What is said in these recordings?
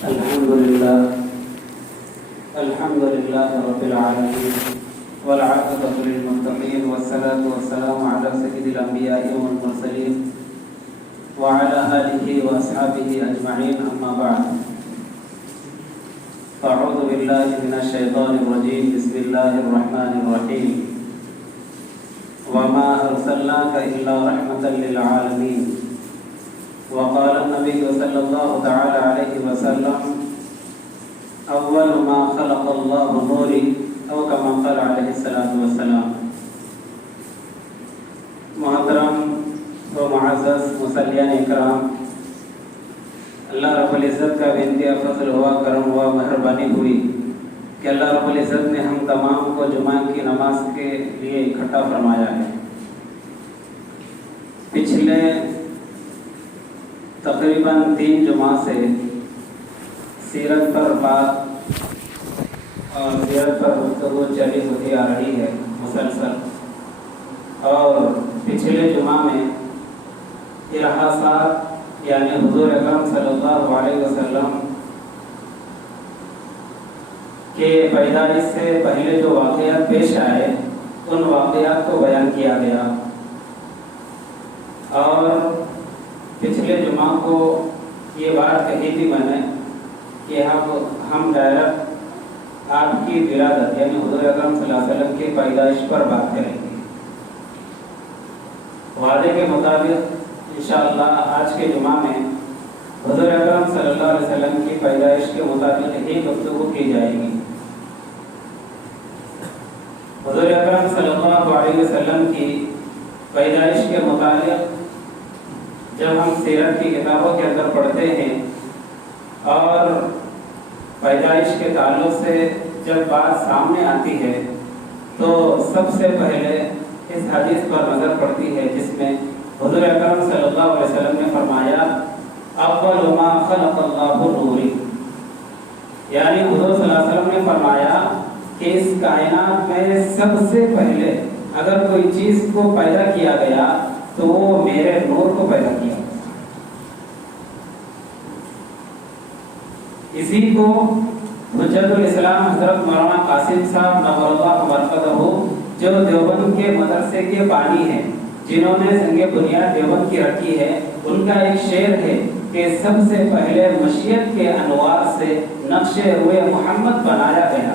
الحمد لله رب العالمين والعاقبة للمتقين والصلاة والسلام على سيد الأنبياء والمرسلين وعلى آله وأصحابه أجمعين أما بعد فأعوذ بالله من الشيطان الرجيم بسم الله الرحمن الرحيم وما أرسلناك إلا رحمة للعالمين وقال النبي صلى الله تعالى عليه وسلم اول ما خلق الله نوري او كما قال عليه الصلاة والسلام۔ محترم و معزز مصلیان اکرام، اللہ رب العزت کا بے فضل ہوا، کرم ہوا، مہربانی ہوئی کہ اللہ رب العزت نے ہم تمام کو جمعہ کی نماز کے لیے اکٹھا فرمایا ہے۔ پچھلے تقریباً 3 جمعہ سے سیرت پر بات اور سیرت پر گفتگو چلی ہوتی آ رہی ہے مسلسل، اور پچھلے جمعہ میں ارحاسات یعنی حضور اکرم صلی اللہ علیہ وسلم کے پیدائش سے پہلے جو واقعات پیش آئے ان واقعات کو بیان کیا گیا، اور پچھلے جمعہ کو یہ بات کہی تھی میں نے کہ ہم ڈائریکٹ آپ کی ولادت یعنی حضور اکرم صلی اللہ علیہ وسلم کی پیدائش پر بات کریں گے۔ وعدے کے مطابق انشاءاللہ آج کے جمعہ میں حضور اکرم صلی اللہ علیہ وسلم کی پیدائش کے مطابق ہی گفتگو کی جائے گی۔ حضور اکرم صلی اللہ علیہ وسلم کی پیدائش کے متعلق جب ہم سیرت کی کتابوں کے اندر پڑھتے ہیں اور پیدائش کے تعلق سے جب بات سامنے آتی ہے تو سب سے پہلے اس حدیث پر نظر پڑتی ہے جس میں حضور اکرم صلی اللہ علیہ وسلم نے فرمایا اول ما خلق اللہ نوری، یعنی حضور صلی اللہ علیہ وسلم نے فرمایا کہ اس کائنات میں سب سے پہلے اگر کوئی چیز کو پیدا کیا گیا تو وہ میرے نور کو پیدا کیا۔ اسی کو حجت الاسلام حضرت مولانا قاسم صاحب نور اللہ مرقدہ جو دیوبند کے مدرسے کے بانی ہیں، جنہوں نے سنگ بنیاد دیوبند کی رکھی ہے، ان کا ایک شعر ہے کہ سب سے پہلے مشیت کے انوار سے نقش روئے محمد بنایا گیا۔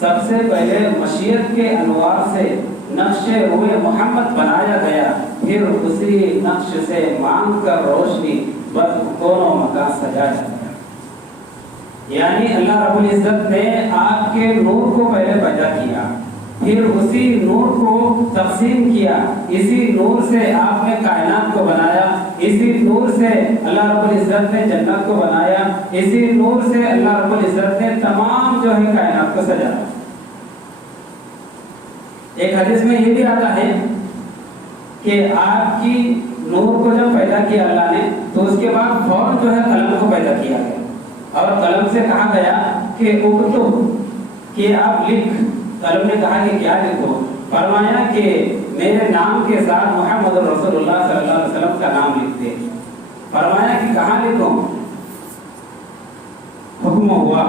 سب سے پہلے مشیت کے انوار سے نقش روئے محمد بنایا گیا، پھر اسی نقش سے مانگ کر روشنی بس کون و مکان سجایا گیا۔ یعنی اللہ رب العزت نے آپ کے نور کو پہلے پیدا کیا، پھر اسی نور کو تقسیم کیا، اسی نور سے آپ نے کائنات کو بنایا، اسی نور سے اللہ رب العزت نے جنت کو بنایا، اسی نور سے اللہ رب العزت نے تمام جو ہے کائنات کو سجایا۔ ایک حدیث میں یہ بھی آتا ہے کہ آپ کی نور کو جب پیدا کیا اللہ نے تو اس کے بعد فوراً جو ہے قلم کو پیدا کیا گیا، اور قلم سے کہا گیا کہ اکتب، کہ آپ لکھ۔ قلم نے کہا کہ کیا لکھو؟ فرمایا کہ میرے نام کے ساتھ محمد رسول اللہ صلی اللہ علیہ وسلم کا نام لکھ دے۔ فرمایا کہ کہاں لکھو؟ حکم ہوا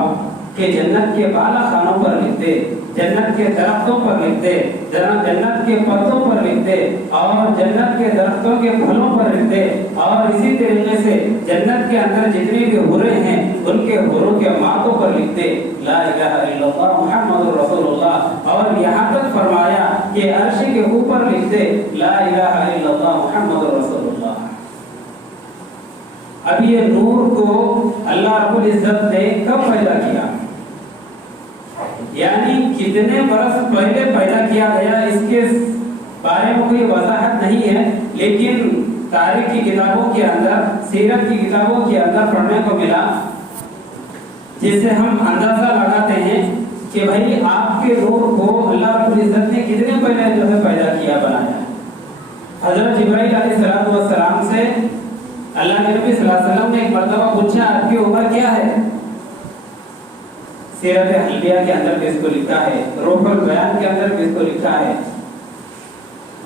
کہ جنت کے بالا خانوں پر لکھ دے، جنت کے درختوں پر لکھ دے، جنت کے پتوں پر لکھ دے، اور جنت کے درختوں کے پھلوں پر لکھ دے، اور اسی طریقے سے جنت کے اندر جتنی بھی حوریں ہیں ان کے حوروں کے ماتوں پر لکھ دے لا الہ الا اللہ محمد رسول اللہ، اور یہاں تک فرمایا کہ عرش کے اوپر لکھ دے لا الہ الا اللہ محمد رسول اللہ۔ اب یہ نور کو اللہ رب العزت نے کب پیدا کیا، یعنی کتنے برس پہلے پیدا کیا گیا، اس کے بارے میں کوئی وضاحت نہیں ہے، لیکن تاریخ کی کتابوں کے اندر، سیرت کی کتابوں کے اندر پڑھنے کو ملا، جس سے ہم اندازہ لگاتے ہیں کہ بھائی آپ کے نور کو اللہ رب العزت نے کتنے پہلے جو ہے پیدا کیا، بنایا۔ حضرت جبرائیل علیہ السلام سے اللہ کے نبی صلی اللہ علیہ وسلم نے ایک مرتبہ پوچھا آپ کی عمر کیا ہے؟ سیرت حلبیہ کے اندر بھی اس کو لکھا ہے، روح البیان کے اندر بھی اس کو لکھا ہے،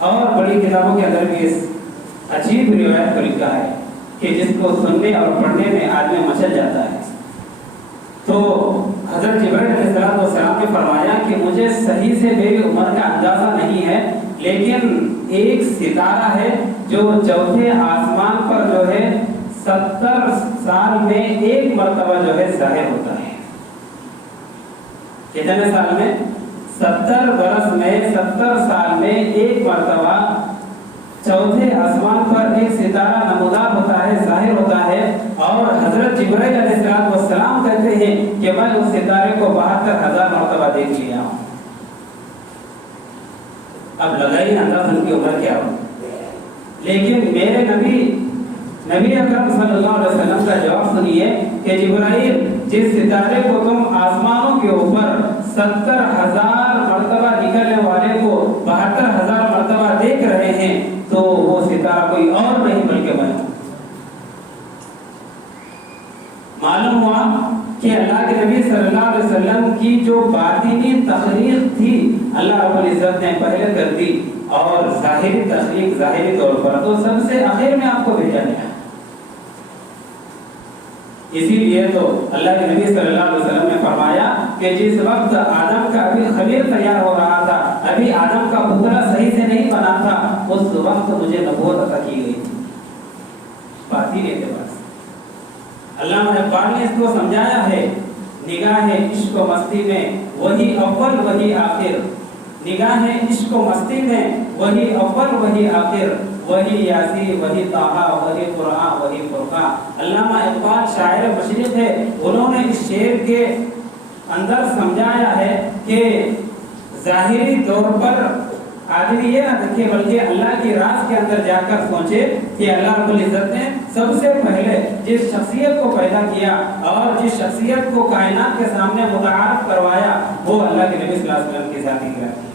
اور بڑی کتابوں کے اندر بھی اس عجیب روایت کو لکھا ہے کہ جس کو سننے اور پڑھنے میں آدمی مچل جاتا ہے۔ تو حضرت جبرائیل علیہ السلام نے فرمایا کہ مجھے صحیح سے میری عمر کا اندازہ نہیں ہے، لیکن ایک ستارہ ہے جو چوتھے آسمان پر جو ہے 70 سال میں ایک مرتبہ جو ہے ظاہر ہوتا ہے۔ کتنے سال میں؟ 70 برس میں 70 سال میں ایک مرتبہ چوتھے آسمان پر ایک ستارہ نمودار ہوتا ہے، ظاہر ہوتا ہے، اور حضرت جبرائیل علیہ السلام کہتے ہیں کہ میں اس ستارے کو 72,000 مرتبہ دیکھ لیا ہوں۔ اب لگائی انداز ان کی عمر کیا ہو، لیکن میرے نبی اکرم صلی اللہ علیہ وسلم کا جواب سنیے کہ جبرائیل، جس ستارے کو تم آسمانوں کے اوپر 70,000 مرتبہ نکلنے والے کو 72,000 مرتبہ دیکھ رہے ہیں، تو وہ ستارہ کوئی اور نہیں بلکہ میں ہوں۔ معلوم ہوا کہ اللہ کے نبی صلی اللہ علیہ وسلم کی جو باطنی تخلیق تھی اللہ رب العزت نے پہلے کر دی، اور ظاہری تخلیق ظاہری طور پر تو سب سے آخر میں آپ کو بھیجا گیا۔ اسی لیے تو اللہ کے نبی صلی اللہ علیہ وسلم نے فرمایا کہ جس وقت آدم کا ابھی خمیر تیار ہو رہا تھا، ابھی آدم کا پتلا صحیح سے نہیں بنا تھا، اس وقت مجھے نبوت عطا کی گئی تھی باطنی اعتبار سے۔ اللہ اقبال نے اس کو سمجھایا ہے، نگاہ عشق و مستی میں وہی اول وہی آخر، نگاہ عشق و مستی میں وہی اول وہی آخر، وہی یاسی وہی طٰہٰ وہی قرآن وہی فرقان۔ علامہ اقبال شاعر مشرق ہے، انہوں نے اس شعر کے اندر سمجھایا ہے کہ ظاہری طور پر آدمی یہ نہ دیکھے بلکہ اللہ کی راز کے اندر جا کر سوچے کہ اللہ رب العزت نے سب سے پہلے جس شخصیت کو پیدا کیا اور جس شخصیت کو کائنات کے سامنے متعارف کروایا وہ اللہ کے نبی صلی اللہ علیہ وسلم کی ذاتی گرامی۔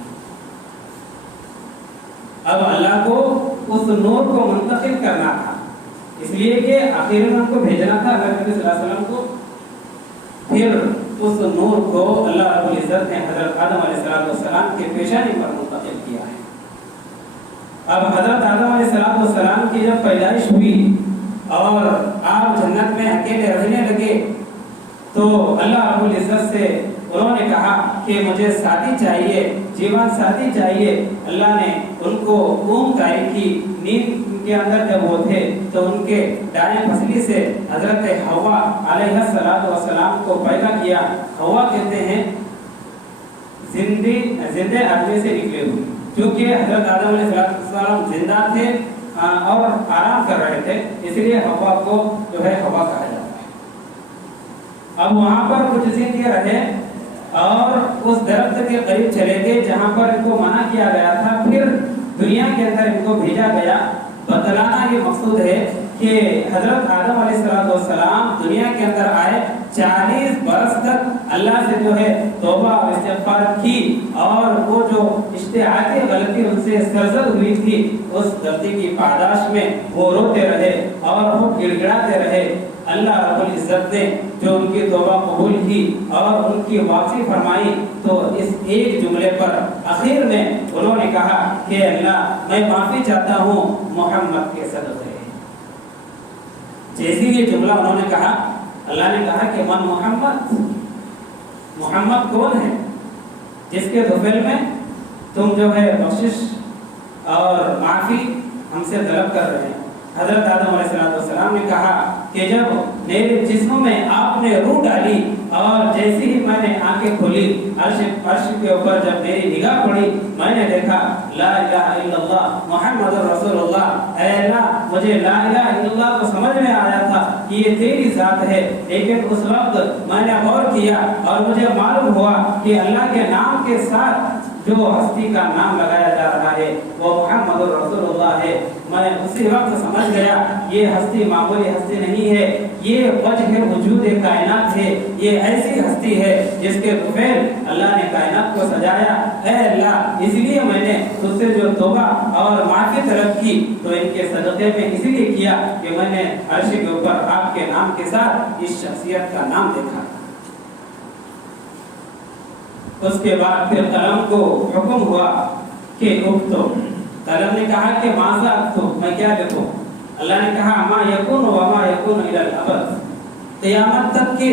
اب اللہ کو اس نور کو منتقل کرنا تھا، اس لیے کہ آخر میں ان کو بھیجنا تھا اللہ کے نبی صلی اللہ علیہ وسلم کو۔ پھر اس نور کو اللہ رب العزت نے حضرت آدم علیہ السلام کے پیشانی پر منتقل کیا ہے۔ اب حضرت آدم علیہ السلام کی جب پیدائش ہوئی اور آپ جنت میں اکیلے رہنے لگے تو اللہ رب العزت سے انہوں نے کہا کہ مجھے ساتھی چاہیے، جیون ساتھی چاہیے۔ اللہ نے ان کو اونگ طائر کی نیند کے اندر جب وہ تھے تو ان کے دائیں پسلی سے حضرت حوا علیہ السلام کو پیدا کیا۔ حوا کہتے ہیں زندے آدمی سے نکلے ہوئے، کیونکہ حضرت آدم علیہ السلام زندہ تھے اور آرام کر رہے تھے، اس لیے حوا کو جو ہے حوا کہا جاتا ہے۔ اب وہاں پر کچھ دن یہ رہے اور اس درخت کے قریب چلے گئے جہاں پر ان کو منع کیا گیا تھا۔ پھر دنیا کے اندر ان کو بھیجا گیا۔ بتلانا یہ مقصود ہے کہ حضرت آدم علیہ السلام دنیا کے اندر آئے، 40 برس تک اللہ سے جو ہے توبہ اور استغفار کی، اور وہ جو اشتہاتی غلطی ان سے سرزد ہوئی تھی اس غلطی کی پاداش میں وہ روتے رہے اور وہ گڑ گڑاتے رہے۔ اللہ رب العزت نے جو ان کی توبہ قبول کی اور ان کی واپسی فرمائی تو اس ایک جملے پر آخر میں انہوں نے کہا کہ اللہ میں معافی چاہتا ہوں محمد کے صدقے۔ جیسی یہ جملہ انہوں نے کہا، اللہ نے کہا کہ من محمد کون ہے جس کے دفعل میں تم جو ہے بخشش اور معافی ہم سے طلب کر رہے ہیں۔ حضرت آدم علیہ السلام نے کہا کہ جب میرے جسم میں آپ نے روح ڈالی اور جیسے ہی میں نے آنکھیں کھولی عرش کے اوپر جب میری نگاہ پڑی میں نے دیکھا لا الہ الا اللہ محمد رسول اللہ۔ اے اللہ مجھے لا الہ الا اللہ تو سمجھ میں آیا تھا کہ یہ تیری ذات ہے، لیکن اس وقت میں نے غور کیا اور مجھے معلوم ہوا کہ اللہ کے نام کے ساتھ جو ہستی کا نام لگایا جا رہا ہے وہ محمد رسول اللہ ہے۔ میں اسی وقت سمجھ گیا یہ ہستی معمولی ہستی نہیں ہے، یہ وجہ وجود کائنات ہے، یہ ایسی ہستی ہے جس کے طفیل اللہ نے کائنات کو سجایا۔ اے اللہ اس لیے میں نے تجھ سے جو توبہ اور معافی طلب کی تو ان کے صدقے میں اسی لیے کیا کہ میں نے عرش کے اوپر آپ کے نام کے ساتھ اس شخصیت کا نام دیکھا۔ اس کے بعد پھر قلم کو حکم ہوا کہ اکتب۔ قلم نے کہا کہ ماذا اکتب، میں کیا لکھوں؟ اللہ نے کہا ما یکون وما یکون الی الابد، قیامت تک کے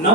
9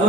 2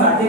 7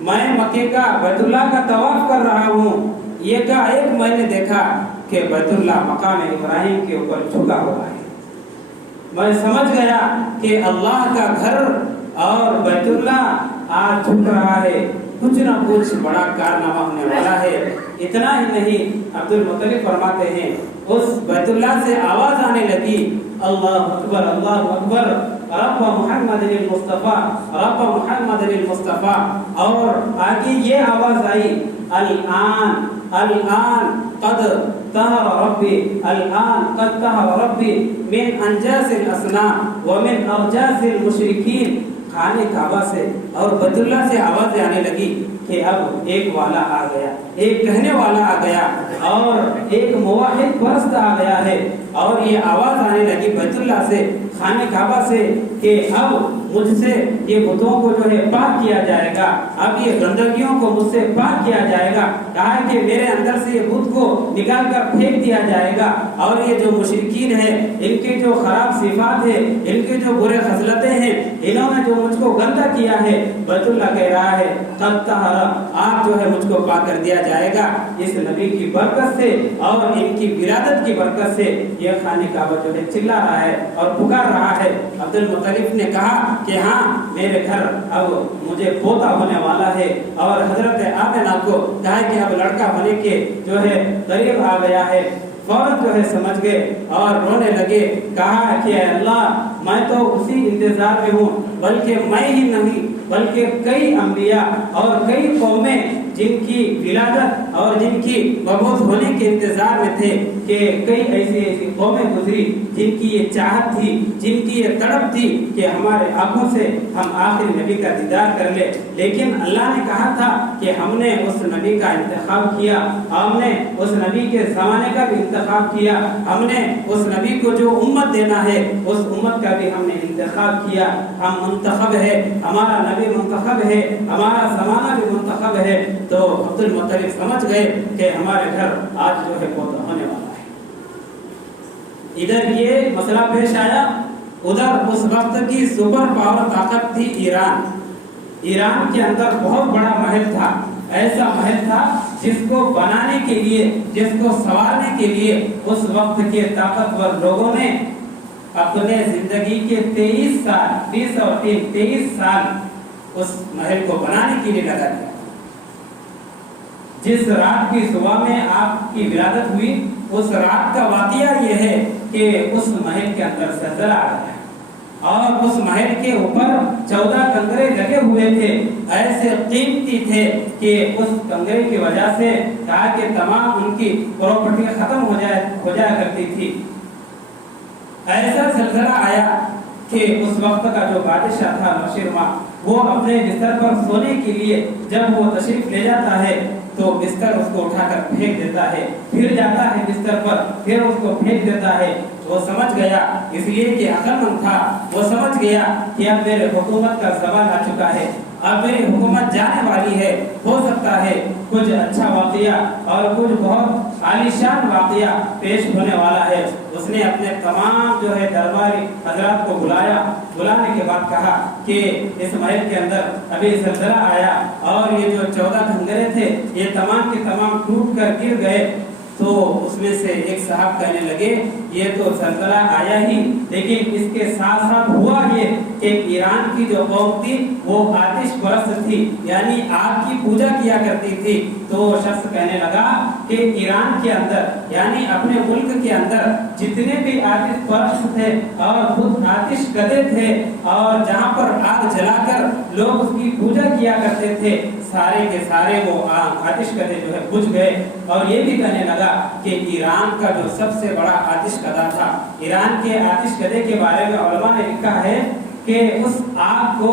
میں مکے کا بیت اللہ کا طواف کر رہا ہوں، یہ کا ایک میں نے دیکھا کہ بیت اللہ مقام ابراہیم کے اوپر جھکا ہوا ہے۔ میں سمجھ گیا کہ اللہ کا گھر اور بیت اللہ آج جھک رہا ہے، کچھ نہ کچھ بڑا کارنامہ ہونے والا ہے۔ اتنا ہی نہیں، عبد المطلب فرماتے ہیں اس بیت اللہ سے آواز آنے لگی، اللہ اکبر اللہ اکبر رب محمد المصطفیٰ رب محمد المصطفیٰ، اور آگے یہ آواز آئی، الآن الآن قد طہر ربی الآن قد طہر ربی من انجاس الاصنام ومن ارجاس المشرکین۔ خانہ کعبہ سے اور بیت اللہ سے آوازیں آنے لگی کہ اب ایک والا آ گیا، ایک کہنے والا آ گیا اور ایک موحد پرست آ گیا ہے، اور یہ آواز آنے لگی بیت اللہ سے، خانہ کعبہ سے، کہ اب مجھ سے یہ بتوں کو جو ہے پاک کیا جائے گا، اب یہ گندگیوں کو مجھ سے پاک کیا جائے گا، کہا کہ میرے اندر سے یہ بت کو نکال کر پھینک دیا جائے گا، اور یہ جو مشرکین ہیں ان کے جو خراب صفات ہیں، ان کے جو برے خصلتیں ہیں، انہوں نے جو مجھ کو گندا کیا ہے، بیت اللہ کہہ رہا ہے قد طہر، آپ جو ہے مجھ کو پاک کر دیا جائے گا اس نبی کی برکت سے اور ان کی ولادت کی برکت سے۔ یہ خانہ کعبہ جو ہے چلا رہا ہے اور پکار رہا ہے۔ عبد المطلب نے کہا کہ ہاں میرے گھر اب مجھے پوتا ہونے والا ہے، اور حضرت آمنہ کو کہا کہ اب لڑکا ہونے کے جو ہے قریب آ گیا ہے۔ فوراً جو ہے سمجھ گئے اور رونے لگے، کہا کہ اے اللہ میں تو اسی انتظار میں ہوں، بلکہ میں ہی نہیں بلکہ کئی انبیاء اور کئی قومیں جن کی ولادت اور جن کی مبعوث ہونے کے انتظار میں تھے، کہ کئی ایسی قومیں گزری جن کی یہ چاہت تھی، جن کی یہ تڑپ تھی کہ ہمارے آنکھوں سے ہم آخری نبی کا دیدار کر لیں، لیکن اللہ نے کہا تھا کہ ہم نے اس نبی کا انتخاب کیا، ہم نے اس نبی کے زمانے کا بھی انتخاب کیا، ہم نے اس نبی کو جو امت دینا ہے اس امت کا بھی ہم نے انتخاب کیا، ہم منتخب ہے، ہمارا نبی منتخب ہے، ہمارا زمانہ بھی منتخب ہے۔ تو عبد المطلب سمجھ گئے کہ ہمارے گھر آج جو ہے پوتا ہونے والا ہے۔ ادھر یہ مسئلہ پیش آیا، ادھر اس وقت کی سپر پاور طاقت تھی ایران۔ ایران کے اندر بہت بڑا محل تھا، ایسا محل تھا جس کو بنانے کے لیے، جس کو سنوارنے کے لیے اس وقت کے طاقتور لوگوں نے اپنے زندگی کے 23 سال 20 اور 23 سال اس محل کو بنانے کے لیے لگا دیا۔ جس رات کی صبح میں آپ کی ولادت ہوئی، اس رات کا واقعہ یہ ہے کہ اس محل کے اندر زلزلہ آ گیا، اور اس محل کے اوپر 14 کنگرے لگے ہوئے تھے، ایسے قیمتی تھے کہ اس کنگرے کی وجہ سے کہا کہ تمام ان کی پراپرٹی ختم ہو جایا کرتی تھی۔ ایسا زلزلہ آیا کہ اس وقت کا جو بادشاہ تھا نوشیروان، وہ اپنے بستر پر سونے کے لیے جب وہ تشریف لے جاتا ہے تو بستر اس کو اٹھا کر پھینک دیتا ہے، پھر جاتا ہے بستر پر، پھر اس کو پھینک دیتا ہے۔ وہ سمجھ گیا، اس لیے کہ عقل مند تھا، وہ سمجھ گیا کہ اب میرے حکومت کا زوال آ چکا ہے، اب میری حکومت جانے والی ہے، ہو سکتا ہے کچھ اچھا واقعہ اور کچھ بہت عالیشان واقعہ پیش ہونے والا ہے۔ اس نے اپنے تمام جو ہے درباری حضرات کو بلایا، بلانے کے بعد کہا کہ اس محل کے اندر ابھی زلزلہ آیا اور یہ جو 14 کنگرے تھے یہ تمام کے تمام ٹوٹ کر گر گئے۔ تو اس میں سے ایک صاحب کہنے لگے یہ تو زلزلہ آیا ہی، لیکن اس کے ساتھ ساتھ ہوا یہ کہ ایران کی جو قوم تھی وہ آتش پرست تھی، یعنی آگ کی پوجا کیا کرتی تھی۔ تو وہ شخص کہنے لگا کہ ایران کے اندر یعنی اپنے ملک کے اندر جتنے بھی آتش پرست تھے اور خود آتش کدے تھے اور جہاں پر آگ جلا کر لوگ اس کی پوجا کیا کرتے تھے، سارے کے سارے وہ آتش کدے جو ہے بجھ گئے۔ اور یہ بھی کہنے لگا کہ ایران کا جو سب سے بڑا آتش کدا تھا، ایران کے آتش کدے کے بارے میں علماء نے لکھا ہے کہ اس آگ کو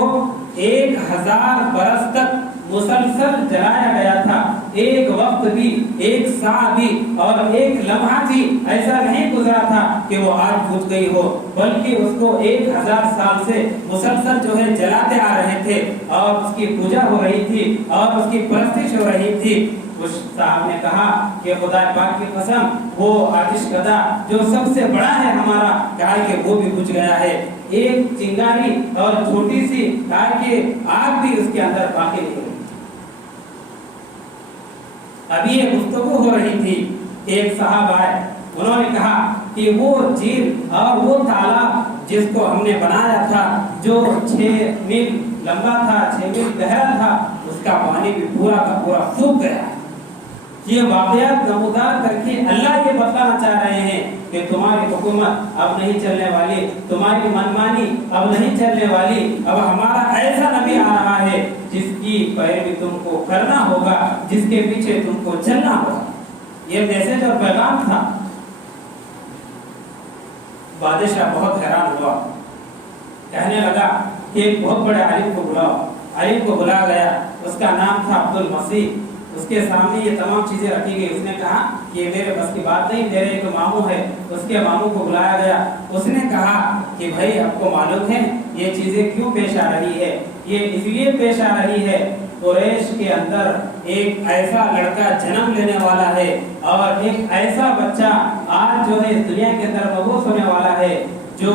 1000 برس تک مسلسل جلایا گیا تھا، ایک وقت بھی، ایک ساعت بھی اور ایک لمحہ بھی ایسا نہیں گزرا تھا کہ وہ آگ بجھ گئی ہو، بلکہ اس کو 1000 سال سے مسلسل جو ہے جلاتے آ رہے تھے اور اس کی پوجا ہو رہی تھی اور اس کی پرستش ہو رہی تھی۔ اس صاحب نے کہا کہ خدا پاک کی قسم وہ آتش کدا جو سب سے بڑا ہے ہمارا، کہا کہ وہ بھی بجھ گیا ہے، ایک چنگاری اور چھوٹی سی کہا کہ آگ بھی اس کے اندر باقی نہیں ہوئی۔ ابھی یہ گفتگو ہو رہی تھی، ایک صاحب آئے، انہوں نے کہا کہ وہ جھیل اور وہ تالاب جس کو ہم نے بنایا تھا، جو 6 میل لمبا تھا، 6 میل گہرا تھا، اس کا پانی بھی پورا کا پورا سوکھ گیا ہے۔ یہ واقعات نمودار کر کے اللہ یہ بتانا چاہ رہے ہیں کہ تمہاری حکومت اب نہیں چلنے والی، تمہاری منمانی اب نہیں چلنے والی، اب ہمارا ایسا نبی آ رہا ہے جس کی پیروی تم کو کرنا ہوگا، جس کے پیچھے تم کو چلنا ہوگا۔ یہ میسج اور پیغام تھا۔ بادشاہ بہت حیران ہوا، کہنے لگا کہ ایک بہت بڑے عالم کو بلاؤ۔ عالم کو بلا گیا، اس کا نام تھا عبد المسیح۔ اس کے سامنے یہ تمام چیزیں رکھی گئی۔ اس نے کہا کہ یہ میرے بس کی بات نہیں، میرے ایک ماموں ہے۔ اس کے ماموں کو بلایا گیا، اس نے کہا کہ بھائی آپ کو معلوم ہے یہ چیزیں کیوں پیش آ رہی ہے؟ یہ اس لیے پیش آ رہی ہے، قریش کے اندر ایک ایسا لڑکا جنم لینے والا ہے اور ایک ایسا بچہ آج جو ہے دنیا کے اندر مبعوث ہونے والا ہے، جو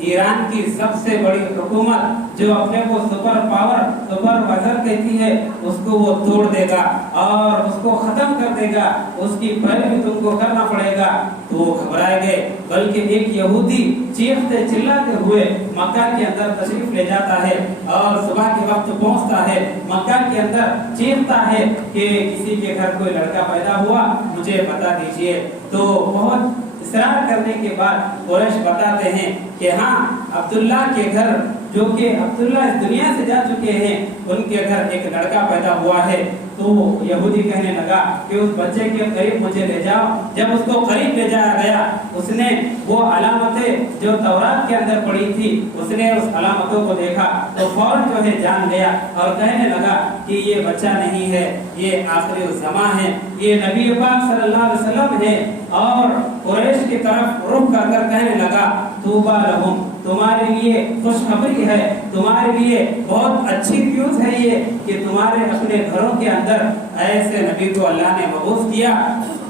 ایران کی سب سے بڑی حکومت، جو اپنے کو سپر پاور، سپر وزر کہتی ہے، اس کو وہ توڑ دے گا اور اس کو ختم کر دے گا، اس کی پیروی تم کو کرنا پڑے گا۔ تو وہ گھبرائے گئے، بلکہ ایک یہودی چیختے چلاتے ہوئے مکہ کے اندر تشریف لے جاتا ہے اور صبح کے وقت پہنچتا ہے، مکہ کے اندر چیختا ہے کہ کسی کے گھر کوئی لڑکا پیدا ہوا مجھے بتا دیجئے۔ تو بہت اصرار کرنے کے بعد قریش بتاتے ہیں کہ ہاں عبداللہ کے گھر، جو کہ عبداللہ اس دنیا سے جا چکے ہیں، ان کے گھر ایک لڑکا پیدا ہوا ہے۔ تو یہودی کہنے لگا کہ اس بچے کے قریب مجھے لے جاؤ۔ جب اس کو قریب لے جایا گیا، اس نے وہ علامتیں جو تورات کے اندر پڑھی تھی، اس نے اس علامتوں کو دیکھا تو فوراً جو ہے جان گیا اور کہنے لگا کہ یہ بچہ نہیں ہے، یہ آخری الزمان ہے، یہ نبی پاک صلی اللہ علیہ وسلم ہے۔ اور قریش کی طرف رخ کر کر کہنے لگا طوبیٰ لہم، تمہارے لیے خوشخبری ہے، تمہارے لیے بہت اچھی نیوز ہے یہ کہ تمہارے اپنے گھروں کے اندر ایسے نبی کو اللہ نے مبعوث کیا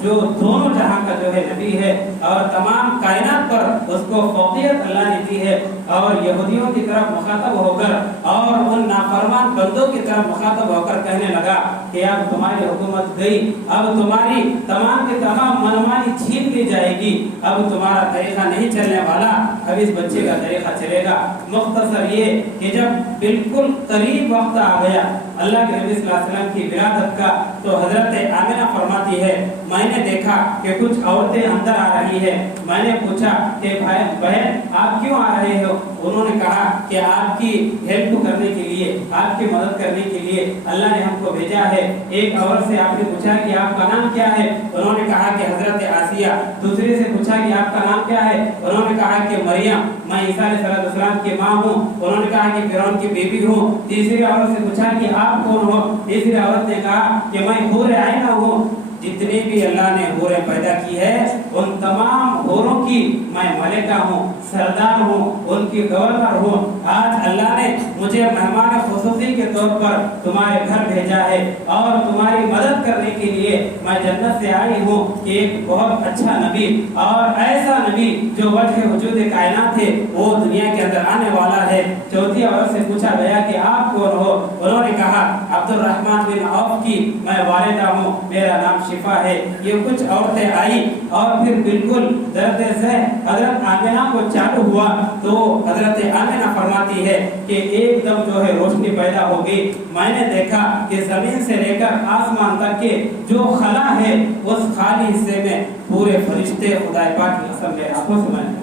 جو دونوں جہاں کا جو ہے نبی ہے اور تمام کائنات پر اس کو فوقیت اللہ نے دی ہے۔ اور یہودیوں کی طرف مخاطب ہو کر اور ان نافرمان بندوں کی طرف مخاطب ہو کر کہنے لگا کہ اب تمہاری حکومت گئی، اب تمہاری تمام کی تمام منمانی چھین لی جائے گی، اب تمہارا طریقہ نہیں چلنے والا، اب اس بچے کا طریقہ چلے گا۔ مختصر یہ کہ جب بالکل قریب وقت آ گیا اللہ کے نبی صلی اللہ علیہ وسلم کی ولادت کا، تو حضرت آمنہ فرماتی ہے میں نے دیکھا کہ کچھ عورتیں اندر آ رہی ہے۔ میں نے پوچھا کہ بھائی بہن آپ کیوں آ رہے ہو؟ انہوں نے کہا کہ آپ کی ہیلپ کرنے کے لیے، آپ کی مدد کرنے کے لیے اللہ نے ہم کو بھیجا ہے۔ ایک عورت سے آپ نے پوچھا کہ آپ کا نام کیا ہے؟ انہوں نے کہا کہ حضرت آسیہ۔ دوسرے سے پوچھا کہ آپ کا نام کیا ہے؟ انہوں نے کہا کہ مریم، میں عیسیٰ علیہ السلام کی ماں ہوں۔ انہوں نے کہا کہ فرعون کی بیوی ہوں۔ تیسری عورت سے پوچھا کہ آپ کون ہو؟ تیسری عورت نے کہا کہ میں حور عینہ ہوں۔ جتنی بھی اللہ نے حوریں پیدا کی ہے ان تمام حوروں کی میں ملکہ ہوں، سردار ہوں، ان کی گورنر ہوں۔ آج اللہ نے مجھے مہمان خصوصی کے طور پر تمہارے گھر بھیجا ہے اور تمہاری مدد کرنے کے لیے میں جنت سے آئی ہوں کہ ایک بہت اچھا نبی اور ایسا نبی جو وجہ وجود کائنات ہے وہ دنیا کے اندر آنے والا ہے۔ چوتھی عورت سے پوچھا گیا کہ آپ کون ہو؟ انہوں نے کہا عبد الرحمن بن عوف کی میں والدہ ہوں، میرا نام شفا ہے۔ یہ کچھ عورتیں آئی اور پھر بالکل درد سے حضرت آمنہ کو چالو ہوا تو حضرت آمنہ فرماتی ہے کہ ایک دم جو ہے روشنی پیدا ہو گئی۔ میں نے دیکھا کہ زمین سے لے کر آسمان تک کے جو خلا ہے اس خالی حصے میں پورے فرشتے خدا پاک کی قسم میرے آنکھوں سے میں نے،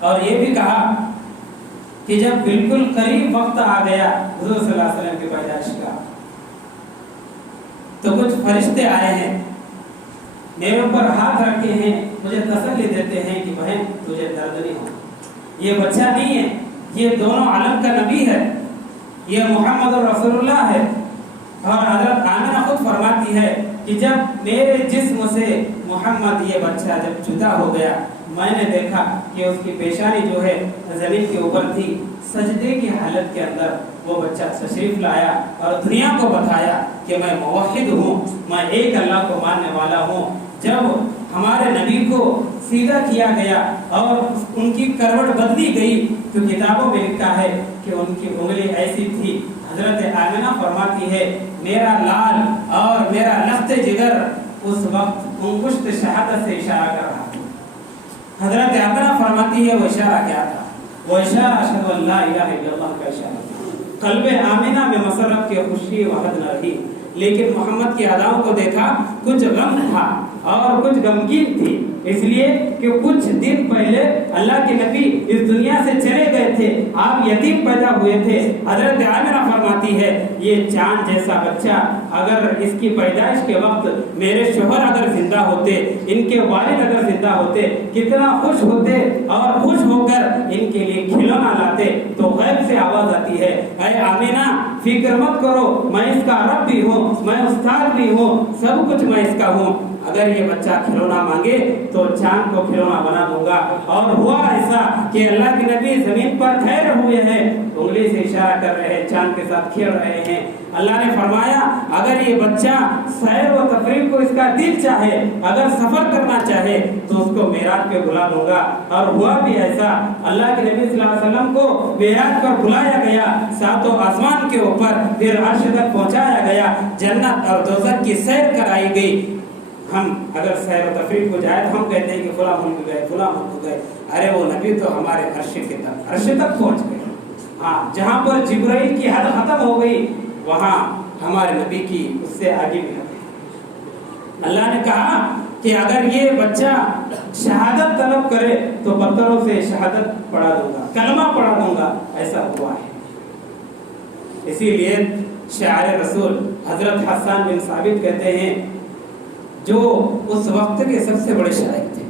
اور یہ بھی کہا کہ جب بالکل قریب وقت آ گیا حضور صلی اللہ علیہ وسلم کی پیدائش کا تو کچھ فرشتے آئے ہیں، میرے اوپر ہاتھ رکھے ہیں، مجھے تسلی دیتے ہیں کہ بہن تجھے درد نہیں ہو، یہ بچہ نہیں ہے، یہ دونوں عالم کا نبی ہے، یہ محمد رسول اللہ ہے۔ اور حضرت آمنہ خود فرماتی ہے کہ جب میرے جسم سے محمد یہ بچہ جب جدا ہو گیا، میں نے دیکھا کہ اس کی پیشانی جو ہے زمین کے اوپر تھی، سجدے کی حالت کے اندر وہ بچہ تشریف لایا اور دنیا کو بتایا کہ میں موحد ہوں، میں ایک اللہ کو ماننے والا ہوں۔ جب ہمارے نبی کو سیدھا کیا گیا اور ان کی کروٹ بدلی گئی، تو کتابوں میں لکھا ہے کہ ان کی انگلی ایسی تھی۔ حضرت آمنہ فرماتی ہے میرا لال اور میرا لخت جگر اس وقت انگشت شہادت سے اشارہ کر رہا تھا۔ حضرت آمنہ فرماتی ہے وہ اشارہ کیا تھا؟ وہ اشارہ اشہد ان لا الہ الا اللہ کا اشارہ تھا۔ قلب آمنہ میں مسرت کی خوشی و حد نہ رہی، لیکن محمد کی اداؤں کو دیکھا، کچھ غم تھا اور کچھ غمگین تھی، اس لیے کہ کچھ دن پہلے اللہ کے نبی اس دنیا سے چلے گئے تھے، آپ یتیم پیدا ہوئے تھے۔ حضرت آمنہ فرماتی ہے یہ چاند جیسا بچہ اگر اس کی پیدائش کے وقت میرے شوہر اگر زندہ ہوتے، ان کے والد اگر زندہ ہوتے، کتنا خوش ہوتے اور خوش ہو کر ان کے لیے کھلونا لاتے۔ تو غیب سے آواز آتی ہے اے آمنہ فکر مت کرو، میں اس کا رب بھی ہوں، میں استاد بھی ہوں، سب کچھ میں اس کا ہوں۔ اگر یہ بچہ کھلونا مانگے تو چاند کو کھلونا بنا دوں گا۔ اور ہوا ایسا کہ اللہ کے نبی زمین پر ٹھہرے ہوئے ہیں، انگلی سے اشارہ کر رہے ہیں، چاند کے ساتھ کھیل رہے ہیں۔ اللہ نے فرمایا اگر یہ بچہ سیر و تفریح کو اس کا دل چاہے، اگر سفر کرنا چاہے تو اس کو معراج پہ بلا لوں گا۔ اور ہوا بھی ایسا، اللہ کے نبی صلی اللہ علیہ وسلم کو معراج پر بلایا گیا، ساتوں آسمان کے اوپر، پھر عرش تک پہنچایا گیا، جنت اور دوزخ کی سیر کرائی گئی۔ ہم اگر سیر و تفریح کو جائے تو ہم کہتے ہیں کہ فلاں ملک گئے، فلاں ملک گئے، ارے وہ نبی تو ہمارے عرش تک پہنچ گئے۔ ہاں، جہاں پر جبرائیل کی حد ختم ہو گئی وہاں ہمارے نبی کی اس سے آگے بھی حد۔ اللہ نے کہا کہ اگر یہ بچہ شہادت طلب کرے تو پتھروں سے شہادت پڑھا دوں گا، کلمہ پڑھا دوں گا، ایسا ہوا ہے۔ اسی لیے شاعر رسول حضرت حسان بن ثابت کہتے ہیں جو اس وقت کے سب سے بڑے شاعر تھے،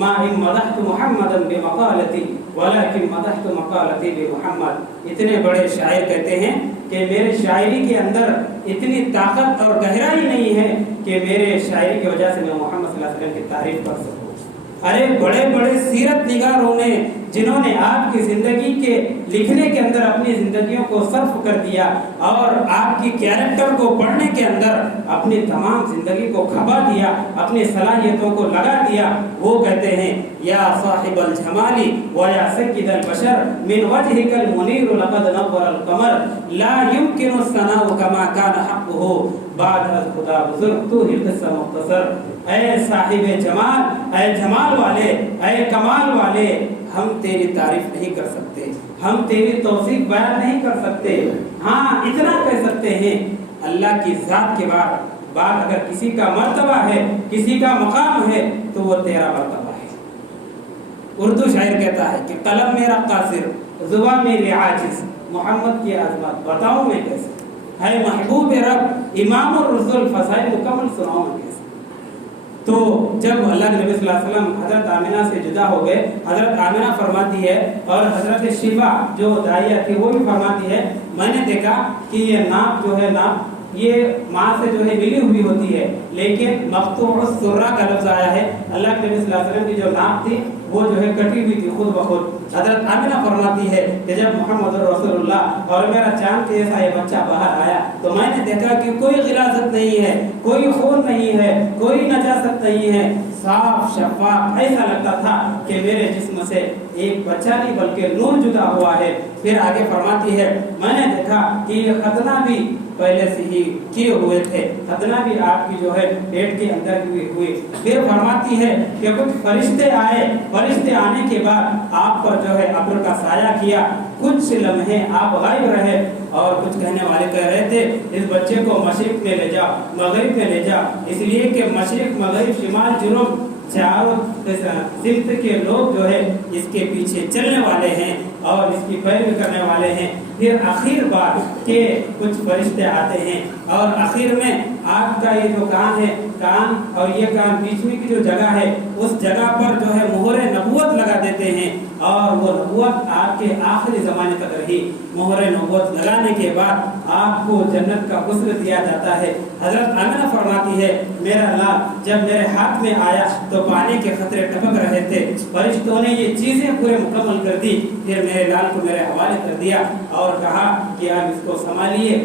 ما ان مدحت محمدا بمقالتی ولكن مدحت مقالتی بمحمد۔ اتنے بڑے شاعر کہتے ہیں کہ میرے شاعری کے اندر اتنی طاقت اور گہرائی نہیں ہے کہ میرے شاعری کی وجہ سے میں محمد صلی اللہ علیہ وسلم کی تعریف کر سکوں۔ ارے بڑے بڑے سیرت نگاروں نے جنہوں نے آپ کی زندگی کے لکھنے کے اندر اپنی زندگیوں کو صرف کر دیا اور آپ کی کیریکٹر کو پڑھنے کے اندر اپنی تمام زندگی کو کھپا دیا، اپنی صلاحیتوں کو لگا دیا، وہ کہتے ہیں یا صاحب الجمال و یا سید البشر من وجهك المنیر لقد نور القمر لا يمكن الثناء كما كان حقه بعد خدا بزرگ تو ہی قصہ مختصر۔ اے صاحب جمال، اے جمال والے، اے کمال والے، ہم تیری تعریف نہیں کر سکتے، ہم تیری توصیف بیان نہیں کر سکتے۔ ہاں اتنا کہہ سکتے ہیں اللہ کی ذات کے بعد اگر کسی کا مرتبہ ہے، کسی کا مقام ہے تو وہ تیرا مرتبہ ہے۔ اردو شاعر کہتا ہے کہ قلم میرا قاصر، زبان میری عاجز، محمد کی عظمت بتاؤں میں کیسے، ہے محبوب رب امام الرسول فضائل مکمل سناؤں میں کیسے۔ تو جب اللہ کے نبی صلی اللہ علیہ وسلم حضرت آمنہ سے جدا ہو گئے، حضرت آمنہ فرماتی ہے اور حضرت شیبہ جو داعیہ تھی وہ بھی فرماتی ہے میں نے دیکھا کہ یہ ناک جو ہے ناک یہ ماں سے جو ہے ملی ہوئی ہوتی ہے، لیکن مقطوع السرہ کا لفظ آیا ہے، اللہ کے نبی صلی اللہ علیہ وسلم کی جو ناک تھی وہ جو ہے کٹی ہوئی تھی خود بخود۔ حضرت آمنہ فرماتی ہے کہ جب محمد رسول اللہ اور میرا چاند کے جیسا یہ بچہ باہر آیا تو میں نے دیکھا کہ کوئی غلاظت نہیں ہے، کوئی خون نہیں ہے، کوئی نجاست نہیں ہے، صاف شفاف، ایسا لگتا تھا کہ میرے جسم سے ایک بچہ نہیں بلکہ نور جدا ہوا ہے۔ پھر آگے فرماتی ہے میں نے دیکھا کہ یہ ختنہ بھی پہلے سے ہی کیے ہوئے تھے، ختنہ بھی آپ کی جو ہے پیٹ کے اندر ہوئی۔ پھر فرماتی ہے کہ کچھ فرشتے آئے، فرشتے آنے کے بعد آپ پر جو ہے ابر کا سایہ کیا، کچھ لمحے آپ غائب رہے اور کچھ کہنے والے کہہ رہے تھے اس بچے کو مشرق میں لے جاؤ، مغرب میں لے جاؤ، اس لیے کہ مشرق مغرب شمال جنوب چاروں سمت کے لوگ جو ہے اس کے پیچھے چلنے والے ہیں اور اس کی پیروی کرنے والے ہیں۔ پھر آخر بار کہ کچھ فرشتے آتے ہیں اور آخر میں آپ کا یہ جو کان ہے، کان اور یہ کان بیچ میں کی جو جگہ ہے اس جگہ پر جو ہے مہر نبوت لگا دیتے ہیں اور وہ نبوت آپ کے آخری زمانے تک رہی۔ مہر نبوت لگانے کے بعد آپ کو جنت کا غسل دیا جاتا ہے۔ حضرت آمنہ فرماتی ہے میرا لال جب میرے ہاتھ میں آیا تو پانی کے خطرے ٹپک رہے تھے، فرشتوں نے یہ چیزیں پورے مکمل کر دی، پھر میرے لال کو میرے حوالے کر دیا اور کہا کہ آپ اس کو سنبھالیے،